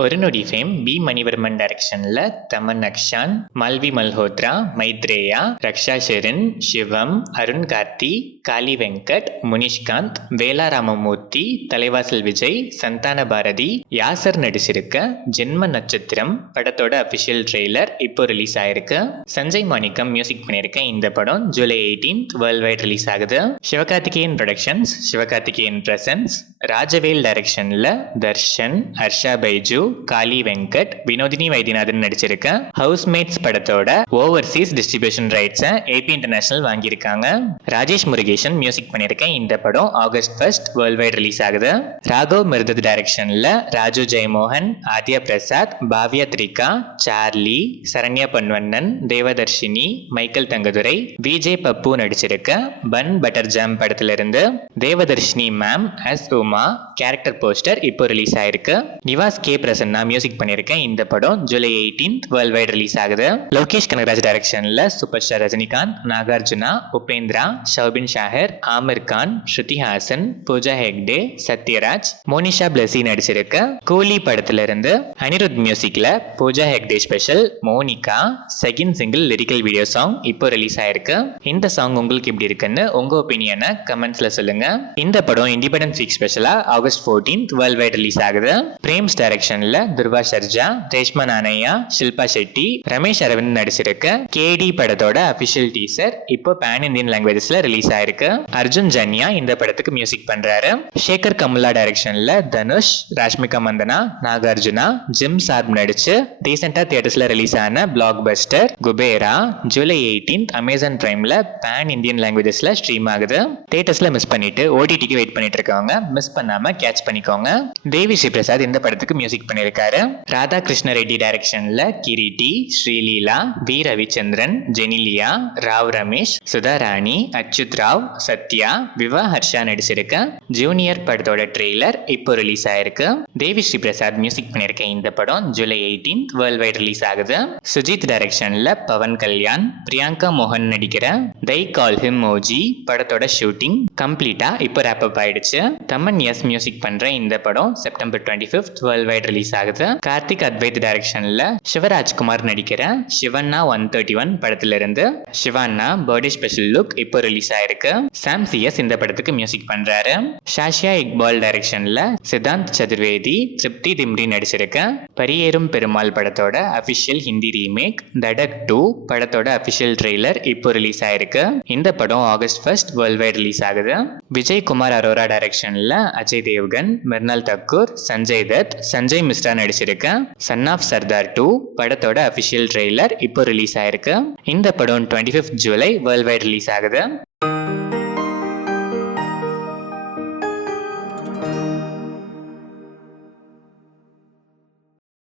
ஒரு நொடி fame B Manivarman டைரக்ஷன்ல தமன் அக்ஷான், மால்வி மல்ஹோத்ரா, மைத்ரேயா, ரக்ஷா ஷெரின், சிவம், அருண் கார்த்தி, காளி வெங்கட், முனிஷ்காந்த், வேலா ராமமூர்த்தி, தலைவாசல் விஜய், சந்தான பாரதி, யாசர் நடிச்சிருக்க ஜென்ம நட்சத்திரம் படத்தோட அபிஷியல் ட்ரெய்லர் இப்போ ரிலீஸ் ஆயிருக்கு. சஞ்சய் மாணிக்கம் மியூசிக் பண்ணியிருக்க இந்த படம் ஜூலை 18 வேர்ல்ட் வைட் ரிலீஸ் ஆகுது. சிவகார்த்திகேயன் ப்ரொடக்ஷன்ஸ், சிவகார்த்திகேயன் பிரசன்ஸ், ராஜவேல் டைரக்ஷன்ல தர்ஷன், ஹர்ஷா பைஜு, காளி வெங்கட், வினோதினி வைத்தியநாதன் நடிச்சிருக்க ஹவுஸ்மேட்ஸ் படத்தோட ஓவர்சீஸ் டிஸ்ட்ரிபியூஷன் ரைட்ஸை ஏபி இன்டர்நேஷனல் வாங்கியிருக்காங்க. ராஜேஷ் முருகேசன் மியூசிக் பண்ணியிருக்க இந்த படம் ஆகஸ்ட் 1 வேர்ல்ட் வைட் ரிலீஸ் ஆகுது. ராகவ் மிர்தத் டைரக்ஷன்ல ராஜு ஜெயமோகன், ஆத்யா பிரசாத், பாவ்யா திரிகா, சார்லி, சரண்யா பொன்வண்ணன், தேவதர்ஷினி, மைக்கேல் தங்கதுரை, விஜய் பப்பு நடிச்சிருக்க பன் பட்டர் ஜாம் படத்திலிருந்து Devadarshini ma'am as Uma character poster இப்போ ரிலீஸ் ஆயிருக்கு. நிவாஸ் கே பிரசன்னா மியூசிக் பண்ணியிருக்க இந்த படம் ஜூலை 18 வேர்ல்ட் வைட் ரிலீஸ் ஆகுது. லோகேஷ் கனகராஜ் டைரக்ஷன்ல சூப்பர் ஸ்டார் ரஜினிகாந்த், நாகார்ஜுனா, உபேந்திரா, ஷௌபின் ஷாஹர், ஆமிர் கான், ஸ்ருதி ஹாசன், பூஜா ஹெக்டே, சத்யராஜ், மோனிஷா பிளஸி நடிச்சிருக்க கூலி படத்திலிருந்து அனிருத் மியூசிக்ல Pooja Hegde special Monica second single lyrical video song இப்போ ரிலீஸ் ஆயிருக்கு. இந்த சாங் உங்களுக்கு எப்படி இருக்குன்னு உங்க ஒப்பீனியனை கமெண்ட்ஸ்ல சொல்லுங்க. இந்த படம் இண்டிபெண்டன்ஸ் வீக் ஸ்பெஷலா ஆகஸ்ட் 14 வேர்ல்ட் வைட் ரிலீஸ் ஆகுது. பிரேம்ஸ் டைரக்ஷன்ல துர்வா சர்ஜா, ரேஷ்மா நானையா, ஷில்பா ஷெட்டி, ரமேஷ் அரவிந்த் நடிச்சிருக்க கேடி படத்தோட அபிஷியல் டீசர் இப்போ பேன் இந்தியன் லாங்குவேஜஸ்ல ரிலீஸ் ஆயிருக்கு. அர்ஜுன் ஜன்யா இந்த படத்துக்கு மியூசிக் பண்றாரு. சேகர் கமுலா டைரக்ஷன்ல தனுஷ், ராஷ்மிகா மந்தனா, நாகார்ஜுனா, ஜிம் சாப் நடிச்சு ரீசெண்டா தியேட்டர்ஸ்ல ரிலீஸ் ஆன blockbuster Kuberaa July 18 Amazon பிரைம்ல பேன் இந்தியன் லாங்குவேஜஸ்ல ஸ்ட்ரீம் ஆகுது. தியேட்டர்ஸ்ல மிஸ் பண்ணிட்டு ஓடிடிக்கு வெயிட் பண்ணிட்டு இருக்கவங்க மிஸ் பண்ணாம கேட்ச் பண்ணிக்கோங்க. தேவி ஸ்ரீ பிரசாத் இந்த படத்துக்கு மியூசிக் பண்ணியிருக்காரு. ராதா கிருஷ்ண ரெட்டி டைரக்ஷன்ல கிரீட்டி, ஸ்ரீலீலா, வி ரவிச்சந்திரன், ஜெனிலியா, ராவ் ரமேஷ், சுதா ராணி, அச்சுத் ராவ், சத்யா, விவா ஹர்ஷா நடிச்சிருக்க ஜூனியர் படத்தோட ட்ரெய்லர் இப்போ ரிலீஸ் ஆயிருக்கு. தேவி ஸ்ரீ பிரசாத் மியூசிக் பண்ணியிருக்க இந்த படம் ஜூலை 18 வேர்ல்ட் வைட் ரிலீஸ் ஆகுது. சுஜித் டைரக்ஷன்ல பவன் கல்யாண், பிரியங்கா மோகன் நடிக்கிற தை கால் ஹிம் ஓஜி படத்தோட ஷூட்டிங் கம்ப்ளீட்டா இப்போ ரேப் அப் ஆயிடுச்சு. தமன் எஸ் மியூசிக் பண்ற இந்த படம் செப்டம்பர் 25 வேர்ல்ட் வைட் ரிலீஸ் ஆகுது. கார்த்திக் அத்வைத் டைரக்ஷன்ல சிவராஜ்குமார் நடிக்கிற சிவண்ணா 131 படத்திலிருந்து சிவண்ணா பர்த்டே ஸ்பெஷல் லுக் இப்போ ரிலீஸ் ஆயிருக்கு. சாம் சிஎஸ் இந்த படத்துக்கு மியூசிக் பண்றாரு. ஷாஷியா இக்பால் டைரக்ஷன்ல சித்தாந்த் சதுர்வேதி, திருப்தி திம்ரி நடிச்சிருக்க பரியேறும் பெருமாள் படத்தோட அபிஷியல் ஹிந்தி ரீமேக் தடக் 2 படத்தோட அபிஷியல் ட்ரெய்லர் இப்போ ரிலீஸ் ஆயிருக்கு. இந்த படம் ஆகஸ்ட் 1 வேர்ல்ட் வைட் ரிலீஸ் ஆகுது. விஜய் குமார் அரோரா டைரக்ஷன்ல அஜய் தேவ்கன், மிர்னால் தக்கூர், சஞ்சய் தத், சஞ்சய் மிஸ்ரா நடிச்சிருக்க சன் ஆஃப் சர்தார் 2 படத்தோட அபிஷியல் ட்ரெய்லர் இப்போ ரிலீஸ் ஆயிருக்கு. இந்த படம் 25 ஜூலை வேர்ல்ட் வைட் ரிலீஸ் ஆகுது.